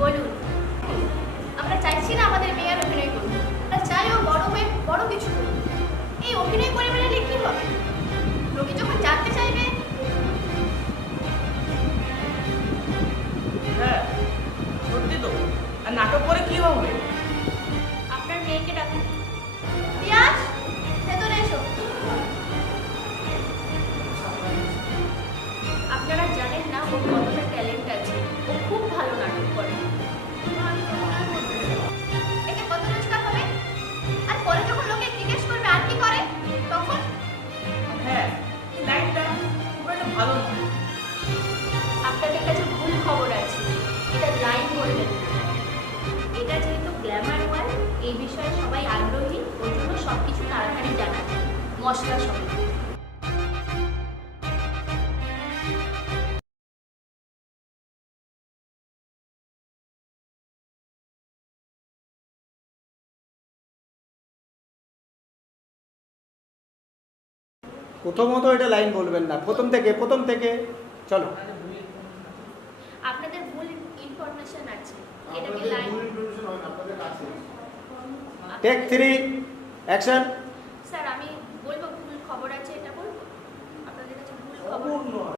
বলুন। আমরা চাইছি না আমাদের মেয়ে আর অভিনয় করুক, আমরা চাই ও বড় হয়ে বড় কিছু করুক। এই অভিনয় করে বেড়ালে কি হবে? লোকে যখন জানতে চাইবে। হ্যাঁ সত্যি তো, আর নাটক করে কি হবে? আপনার মেয়েকে ডাকুন। পিয়াস, ভেতরে এসো। আপনারা জানেন না ওর কতটা ট্যালেন্ট আছে, ও খুব ভালো নাটক করে। এতে কত রোজগার হবে? আর পরে যখন লোকে জিজ্ঞেস করবে আর কি করে, তখন হ্যাঁ, এই লাইনটা খুব একটা ভালো না। আপনাদের কাছে ভুল খবর আছে, এটা লাইন বলবেন না। এটা যেহেতু গ্ল্যামার ওয়ার্ল্ড, এই বিষয়ে সবাই আগ্রহী, ওই জন্য সব কিছু তাড়াতাড়ি জানা যায়, মশলা সমেত। প্রথমত এটা লাইন বলবেন না, প্রথম থেকে চলো। আপনাদের ভুল ইনফরমেশন আছে, এটাকে লাইন। Take 3 action.